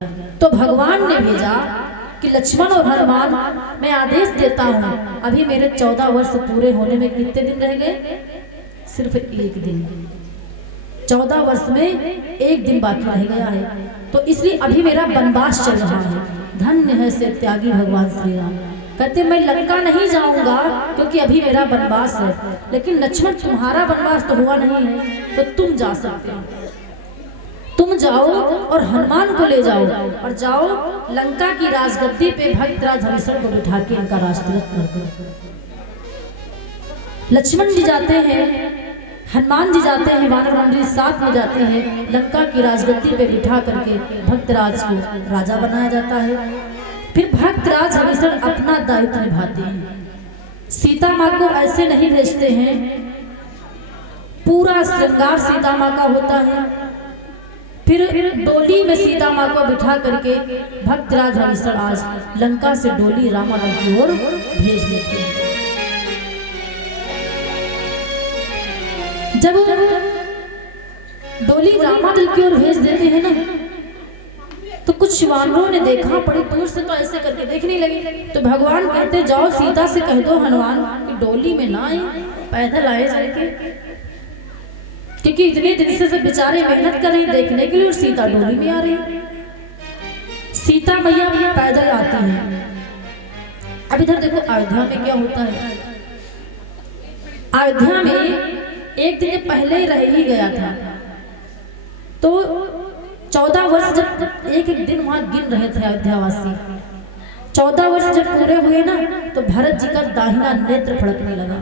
तो भगवान ने भेजा कि लक्ष्मण और हनुमान, मैं आदेश देता हूँ, अभी मेरे 14 वर्ष पूरे होने में कितने दिन रह गए? सिर्फ एक दिन। 14 वर्ष में एक दिन बाकी रह गया है, तो इसलिए अभी मेरा वनवास चल रहा है। धन्य है से त्यागी भगवान श्री राम। कहते मैं लंका नहीं जाऊंगा क्योंकि अभी मेरा वनवास है, लेकिन लक्ष्मण तुम्हारा वनवास तो हुआ नहीं है, तो तुम जा सकते हो। तुम जाओ और हनुमान को ले जाओ और जाओ लंका की राजगद्दी पे भक्तराज हरिश्चंद्र को बिठा के इनका राजतिलक कर दो। लक्ष्मण जी जाते हैं, हनुमान जी जाते हैं, वानर मंडली साथ में जाते हैं, लंका की राजगद्दी पे बिठा करके भक्तराज को राजा बनाया जाता है। फिर भक्तराज हरिश्चंद्र अपना दायित्व निभाते हैं। सीता माँ को ऐसे नहीं भेजते हैं, पूरा श्रृंगार सीता माँ का होता है। फिर डोली में सीता माँ को बिठा करके भक्तराज हरिश्चंद्र आज लंका से डोली रामायण की ओर भेज देते हैं। जब डोली रामायण की ओर भेज देते हैं ना, तो कुछ वानरों ने देखा, बड़ी दूर से तो ऐसे करके देखने लगी। तो भगवान कहते जाओ सीता से कह दो हनुमान कि डोली में ना आए, पैदल आए जाके, क्योंकि इतने दिन से सब बेचारे मेहनत कर रहे हैं देखने के लिए और सीता डोली में आ रही। सीता मैया पैदल आती हैं। अब इधर देखो अयोध्या में क्या होता है। अयोध्या में एक दिन पहले ही रह ही गया था, तो 14 वर्ष जब एक एक दिन वहां गिन रहे थे अयोध्यावासी। 14 वर्ष जब पूरे हुए ना, तो भरत जी का दाहिना नेत्र फड़कने लगा,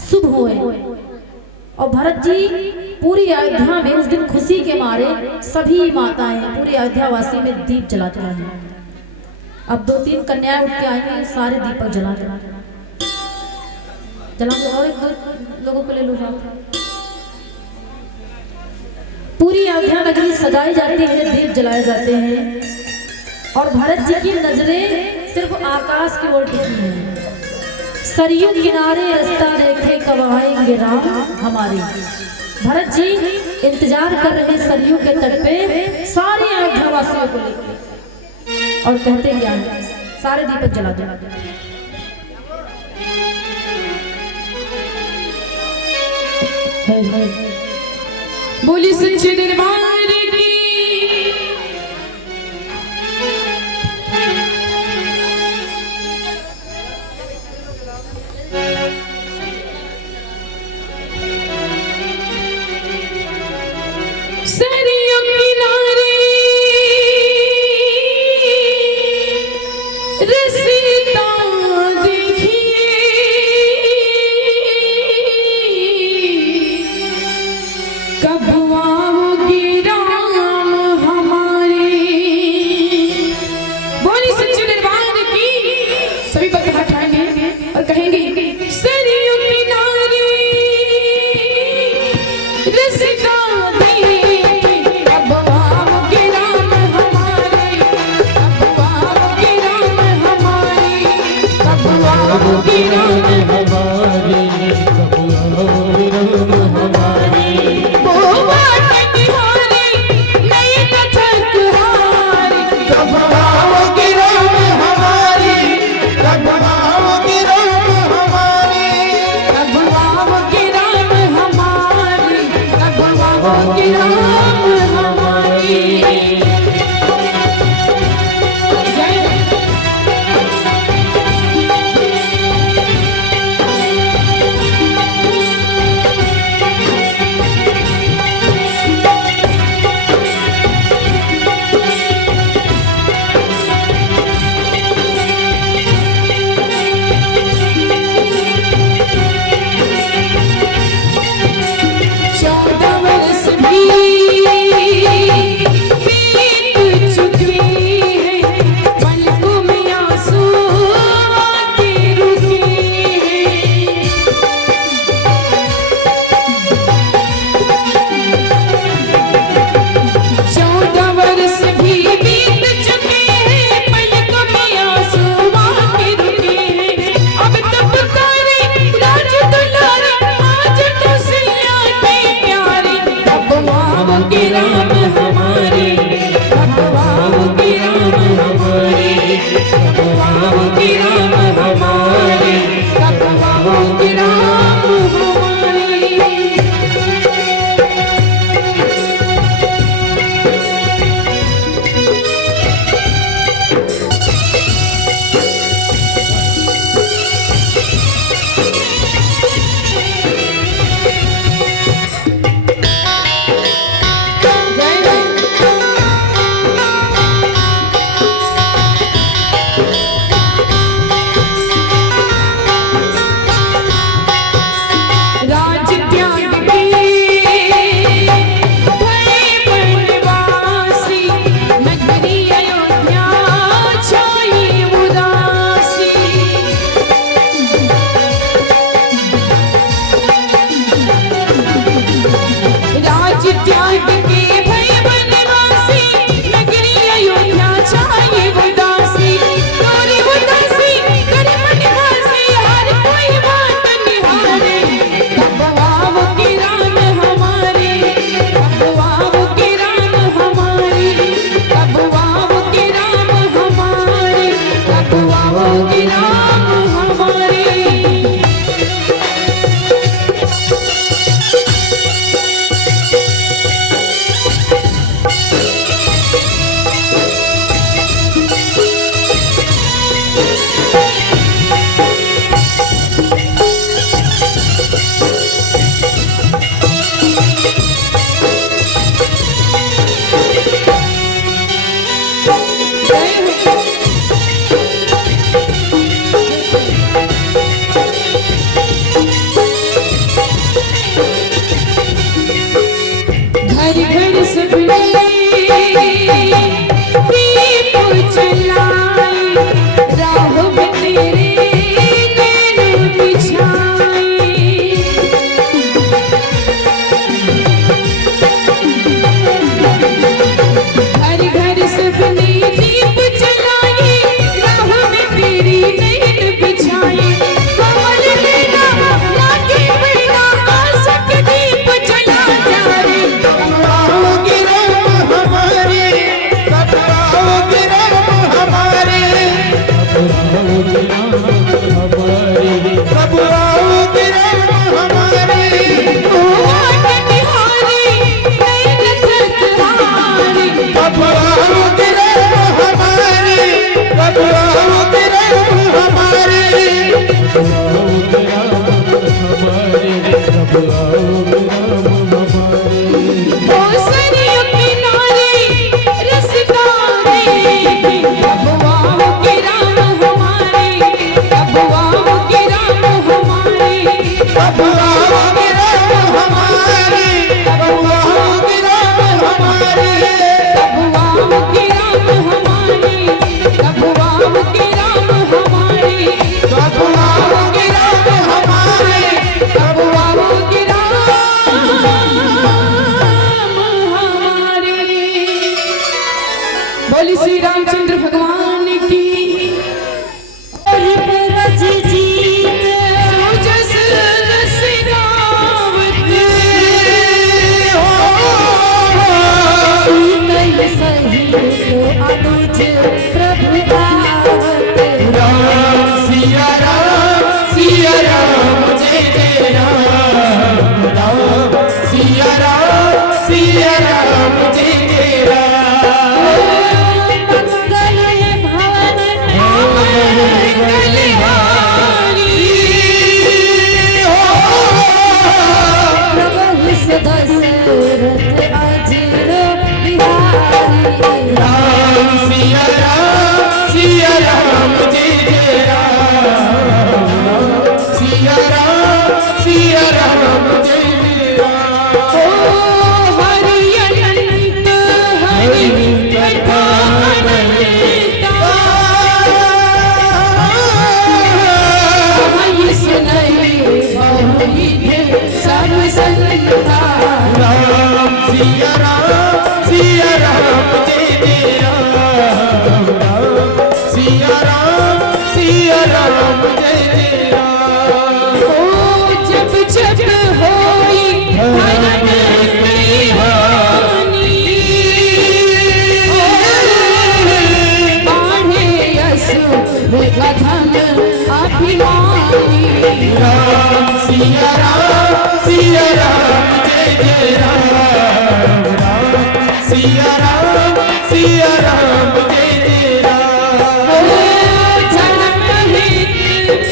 शुभ हुए। और भरत जी पूरी अयोध्या में उस दिन खुशी के मारे सभी माताएं पूरी अयोध्यावासी में दीप जलाते हैं। अब 2-3 कन्याएं उठ के आएंगे, सारे दीपक जलाते और एक दो लोगों को ले लो। पूरी अयोध्या नगरी सजाई जाती है, दीप जलाए जाते हैं, और भरत जी की नजरें सिर्फ आकाश की ओर टिकी हैं। सरयू किनारे रास्ता देखे कब आएंगे राम हमारे। भरत जी इंतजार कर रहे सरयू के तट पे सारे अयोध्यावासियों को लेकर, और कहते क्या है, सारे दीपक जला दो। बोली सच्चे दरबार की सरयू किनारे रसीदा देखिए, कब आओगे घर घर सबने दीप जलाए, राह में तेरे नैन बिछाए। घर घर सबने दीप जलाए, राह में तेरी नैन बिछाए। कमल बिना लागे बिना आसक दीप जला जाए। कब आओगे राम हमारे, कब आओगे राम हमारे, कब आओगे राम हमारे। ओ ननिहारे नैन थकहारे, कब आओगे राम हमारे, कब आओगे राम हमारे। ओ सरियों किनारे रसता देगी। कब आओगे राम हमारे, कब आओगे राम हमारे। कब आओगे राम हमारे, कब आओगे राम हमारे। कब आओगे राम हमारे, कब आओगे राम हमारे। कब आओगे राम हमारे, कब आओगे राम हमारे। बोली श्री रामचंद्र भगवान की। ब्रज जीत सोजस रस गावते, सीतल सहित अनुज प्रभु आवत। राम सिया राम जय जय राम। राम सिया राम जय जय राम। मंगल भवन प्रभु सदशरथ अजर बिहारी। राम सिया राम जय जय राम। सिया राम जय जय राम। ओ हरि अनंत हरि कथा अनंता, हरि सुनहि बहुविध सब संता। राम सिया राम जय जय राम। राम सिया राम जय जय राम। ओ जब जब होई धर्म की हानि, बाढ़े असुर कथन अभिमानी। राम सिया राम जय जय राम। राम सिया राम जय जय राम। ओ जन्म हित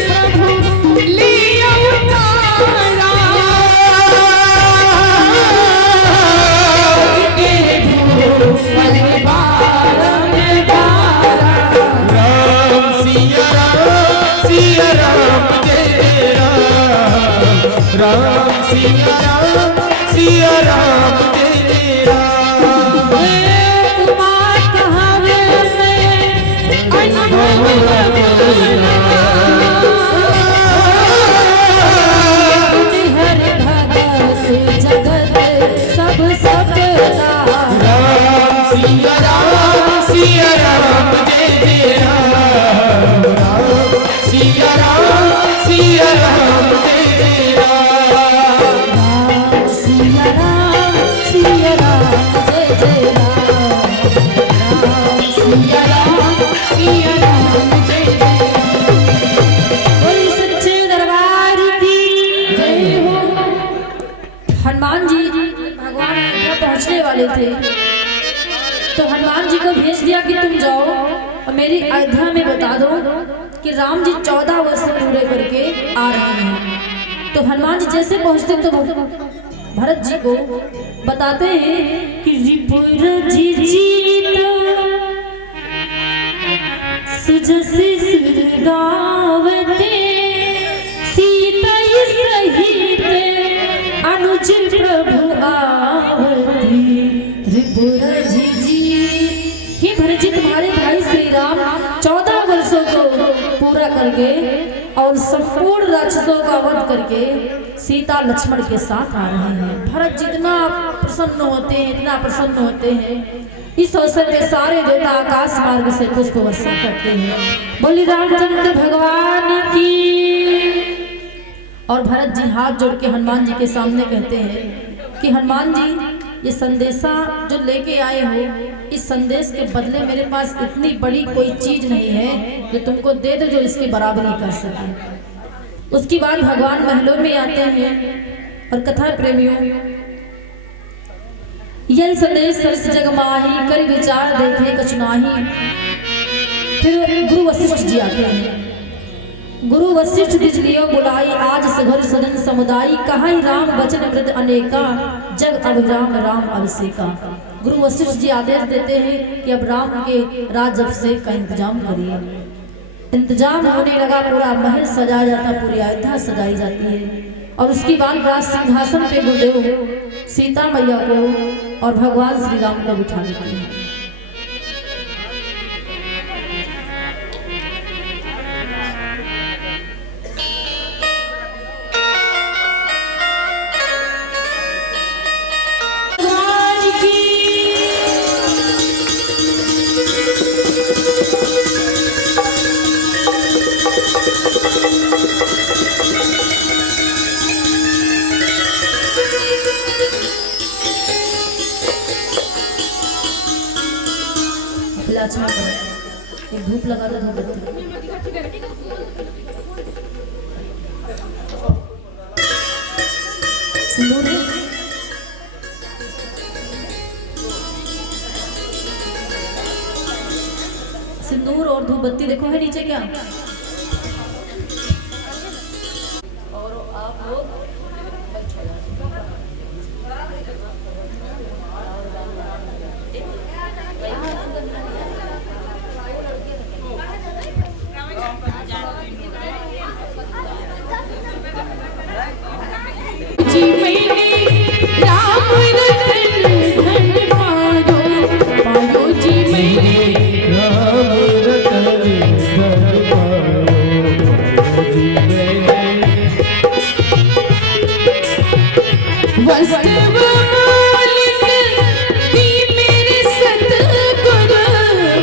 प्रभु लिया उतारा, के भूपल बारन बारा। राम सिया राम जय जय राम। राम सिया राम जय जय राम। उमा कहवे में अनुभव हर भगत जगत सब सकला। राम सिया राम जय जय राम। राम सिया राम जय जय राम। राम सिया राम जय जय राम। राम सिया राम जय जय बोली सच्चे दरबार की जय हो। हनुमान जी भगवान अयोध्या पहुंचने वाले थे तो हनुमान जी को भेज दिया कि तुम जाओ और मेरी अयोध्या में बता दो कि राम जी 14 वर्ष पूरे करके आ रहे हैं। तो हनुमान जी जैसे पहुंचते तो भरत जी को बताते हैं कि रिपुर जी जीता सुजसी सुर गावते सीता सहित अनुज प्रभु आवती। करके और संपूर्ण राक्षसों का वध करके सीता लक्ष्मण के साथ आ रहे हैं। भरत जितना प्रसन्न होते हैं, इतना प्रसन्न होते हैं, इस अवसर पे सारे देवता आकाश मार्ग से पुष्प वर्षा करते हैं। बोली रामचंद्र भगवान की। और भरत जी हाथ जोड़ के हनुमान जी के सामने कहते हैं कि हनुमान जी, ये संदेशा जो लेके आए हो, इस संदेश के बदले मेरे पास इतनी बड़ी कोई चीज नहीं है जो तुमको दे दो जो इसकी बराबरी कर सके। उसके बाद भगवान महलों में आते हैं और कथा प्रेमियों, यह संदेश सरस जग माही, कर विचार देखे कछुनाही। फिर गुरु वशिष्ठ जी आते हैं। गुरु वशिष्ठ द्विज लियो बुलाई, आज सघर सदन समुदायी, कहाई राम वचन मृत अनेका, जग अभिराम राम अभिषेका। गुरु वशिष्ठ जी आदेश देते हैं कि अब राम के राजअभिषेक का इंतजाम करिए। इंतजाम होने लगा, पूरा महल सजाया जाता, पूरी अयोध्या सजाई जाती है। और उसके बाद राज सिंहासन पे गुरुदेव सीता मैया को और भगवान श्री राम को बिठा देते हैं। लक्ष्मण एक धूप लगा दो, धूपबत्ती सिंदूर है। सिंदूर और धूपबत्ती देखो है नीचे क्या। और आप लोग जी मैंने राम रतन धन पायो जी मैंने राम रतन धन पायो जी मैंने। वस्त्र मालिक दी मेरे सतगुरु,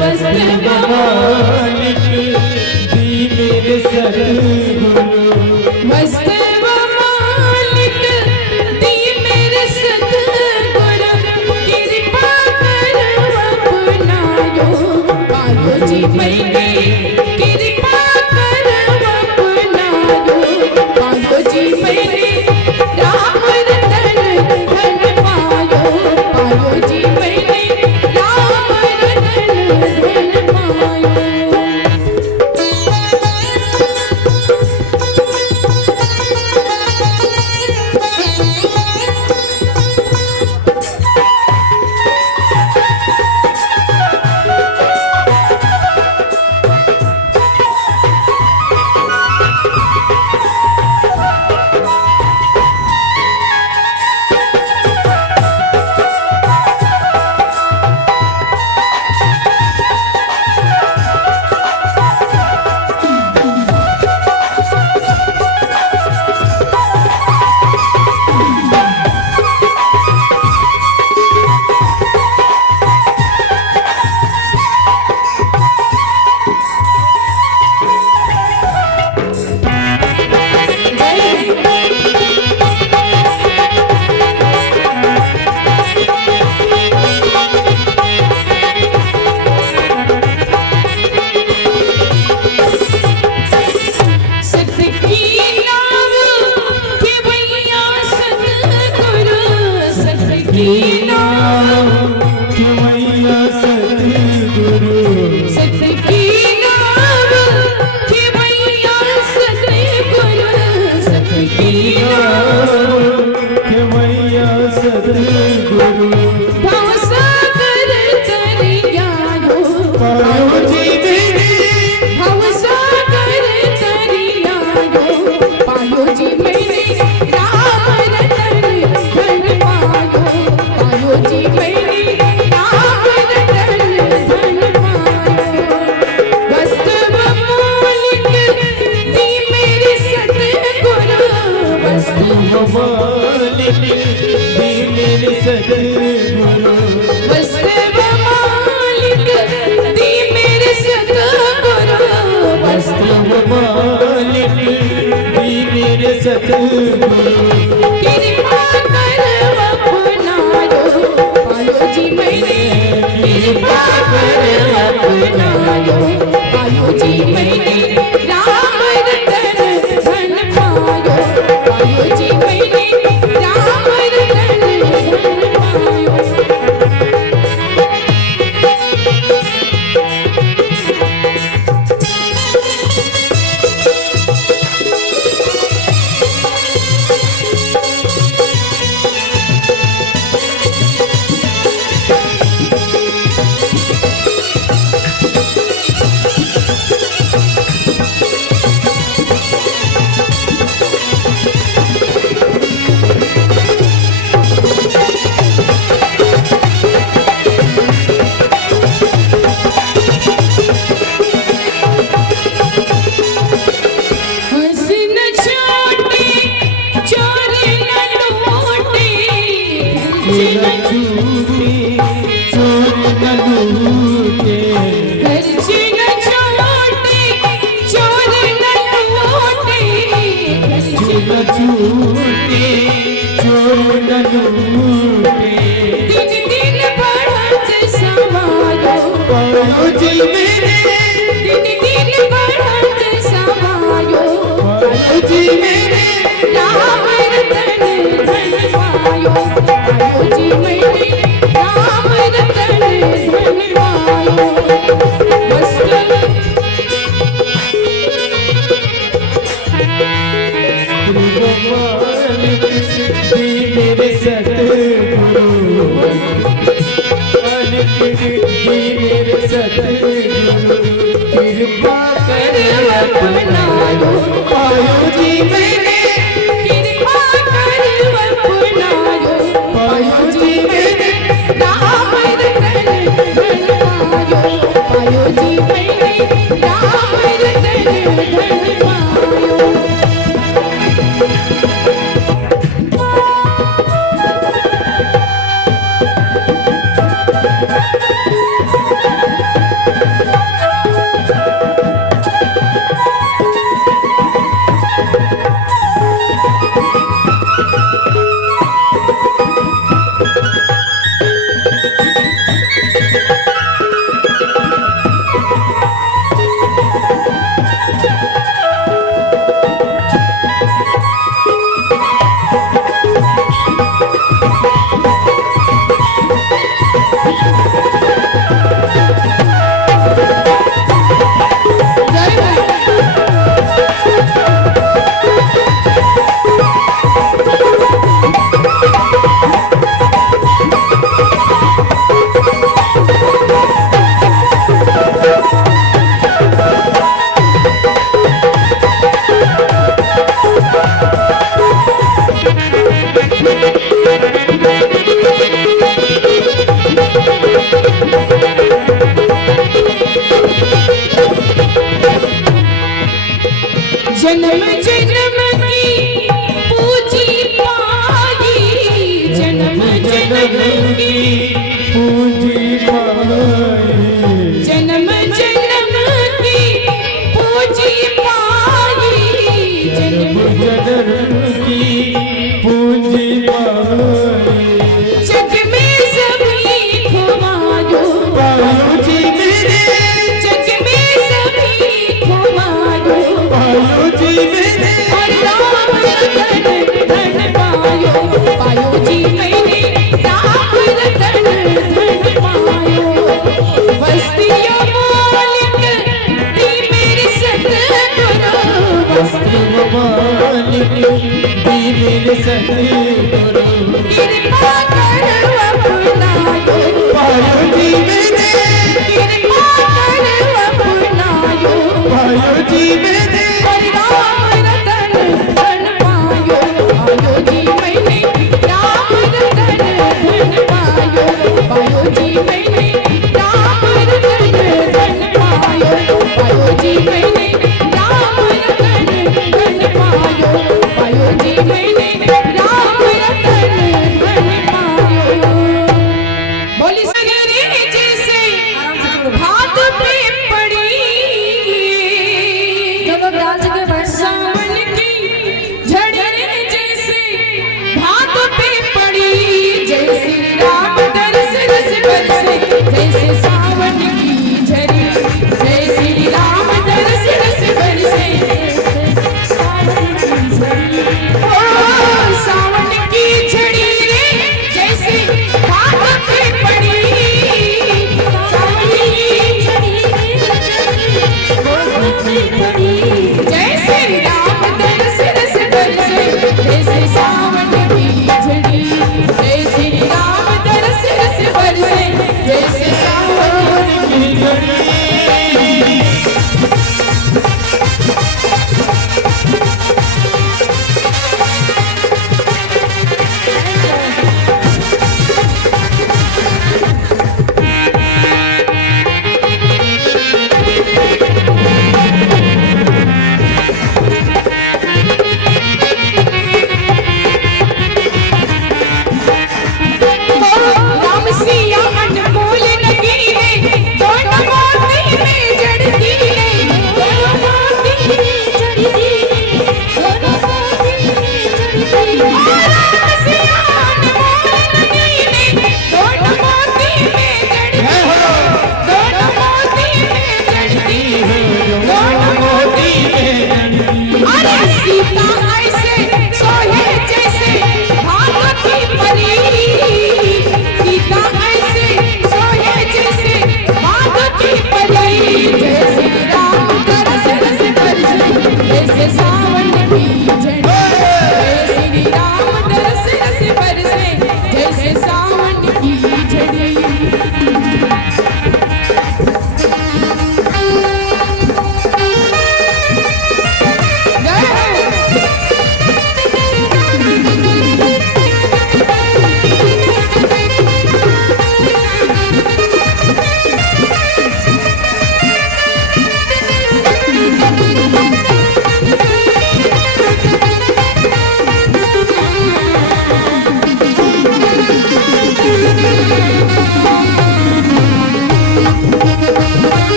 वस्त्र मालिक दी मेरे सतगुरु, वस्त्र मालिक दी मेरे सतगुरु, कृपा कर अपनायो पायो जी मैंने, कृपा कर अपनायो पायो जी मैंने, राम रतन धन पायो पायो जी मैंने, राम रतन धन पायो। जी मैंने राम रतन धन पायो। कृपा कर अपनायो पायो जी मैंने कृपा कर अपनायो पायो जी मैंने राम रतन धन पायो पायो जी मैंने राम रतन धन पायो। कृपा कर अपनायो पायो जी मैंने कृपा कर अपनायो पायो जी मैंने राम रतन धन पायो पायो जी मैंने राम रतन धन पायो। जन्म जन्म की पूजी पाई जन्म जन्म की पूजी पाई जन्म जन्म की पूजी पाई जन्म जन्म की पूजी पाई जग में सभी खुमायो पायो जी मैंने जग में सभी खुमायो पायो जी मैंने और राम रतन धन पायो पायो जी मैंने राम रतन धन पायो। वस्तियों मालिक दी मेरे सतगुरु वस्त्र मालिक दी मेरे सतगुरु कृपा कर अपनायो पायो जी मैंने कृपा कर अपनायो पायो जी मैंने और राम रतन धन पायो पायो जी मैंने राम रतन धन पायो पायो जी मैंने राम रतन धन पायो पायो जी मैंने राम रतन धन पायो पायो जी मैंने राम रतन धन पायो। बोली सगरे जैसे हाथ पे पड़ी जब आप डांस के बैठ सावन की झड़ी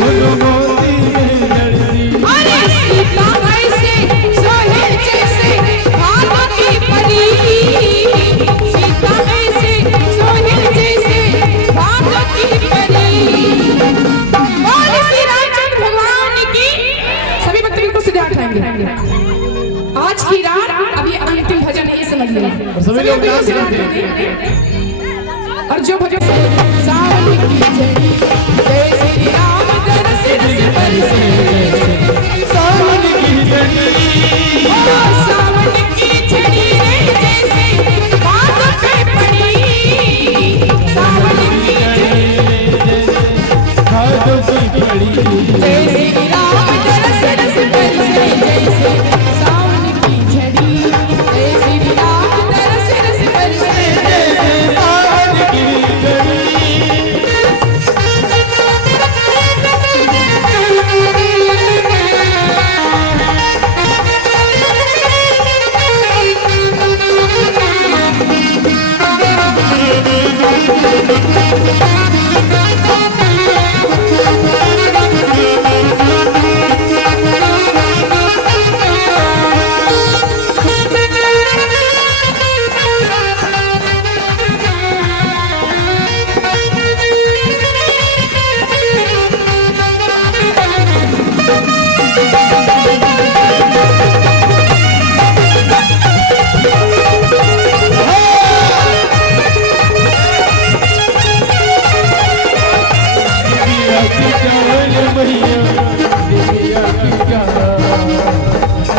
दोनों मोती में लड़ती। अरे सीता ऐसे सोहे जैसे भागों की परी, सीता ऐसे सोहे जैसे भागों की परी। और श्री रामचंद्र भगवान की सभी भक्त बिल्कुल सीधे उठाएंगे। आज की रात अभी अंतिम भजन है, ये समझ लीजिए। और सभी लोग डांस करते हैं। और जो भजन सावन की झड़ी जय श्री राम दरस रस बरसे, सावन की झड़ी, ओ सावन की झड़ी रे जैसे बादल पे पड़ी, सावन की झड़ी हाथों की पड़ी। जय श्री राम दरस रस बरसे, जैसे सावन की झड़ी जय श्री राम दरस रस बरसे। सावन की झड़ी,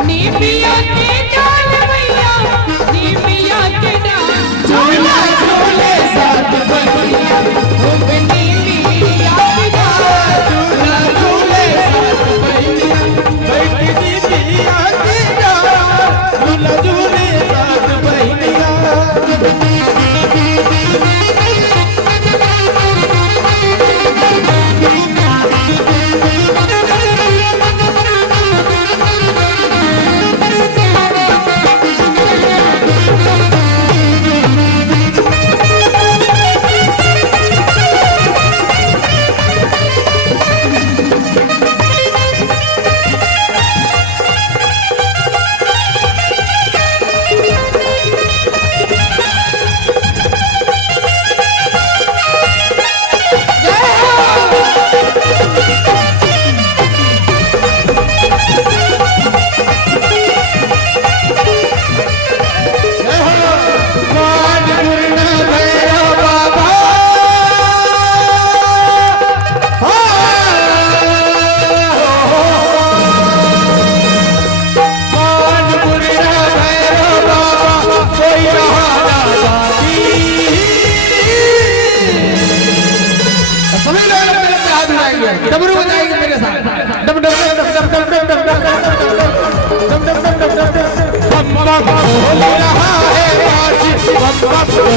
नीमिया के डाल भैया, नीमिया के डाल झूला झूले साथ बनिया, घूम नीमिया के डाल झूला झूले साथ बहिनिया, बैठी दीदिया के डाल, झूला झूले साथ बहिनिया। डमरू बजाएंगे मेरे साथ। डम डम डम डम डम डम डम डम डम डम डम डम डम डम। बम बम बोल रहा है काशी, बम बम बोल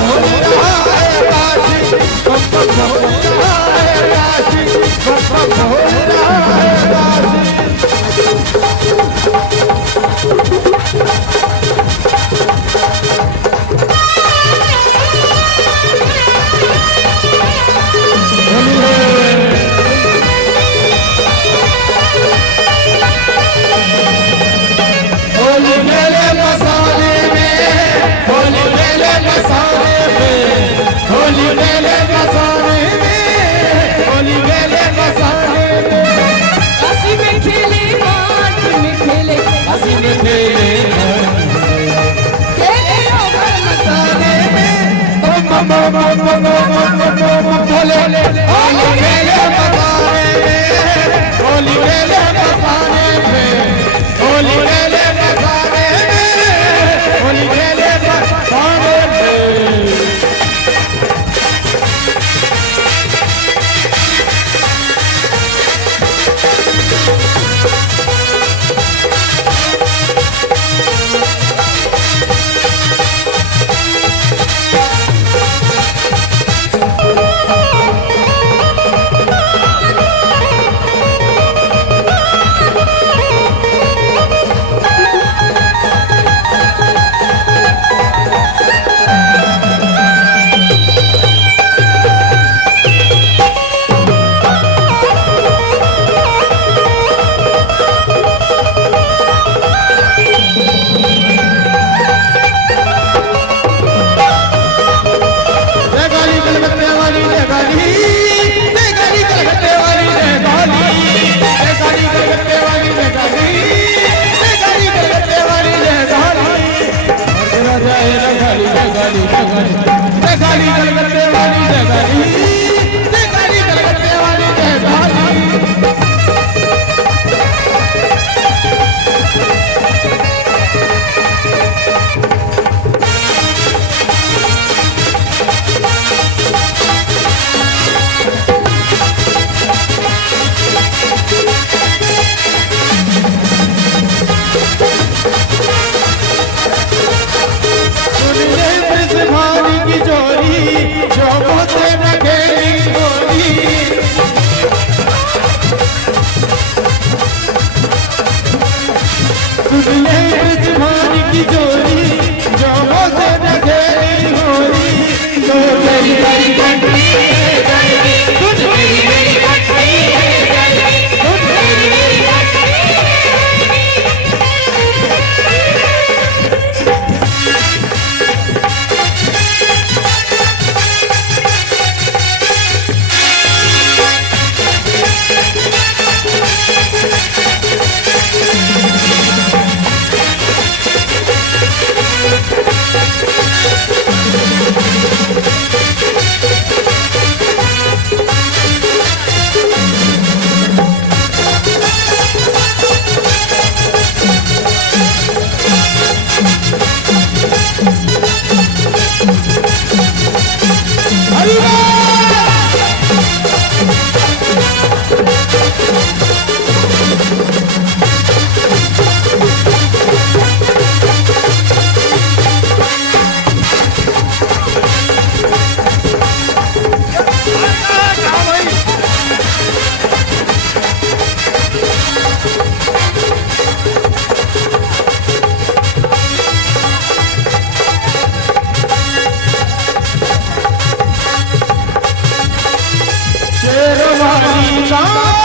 रहा है काशी, बम बम बोल रहा है काशी, बम बम बोल रहा है काशी। होली मेले मसाले में, होली मेले मसाले में, होली मेले मसाले में, होली मेले मसाले में। हंसी में खेले माट में खेले, हंसी में खेले खेले ओवर मसाले में, बम बम बम बम बम बम बम बम बोले। होली मेले मसाले में, होली मेले मसाले में, होली मेले मसाले में, होली मेले मसाले में। शेरवाली का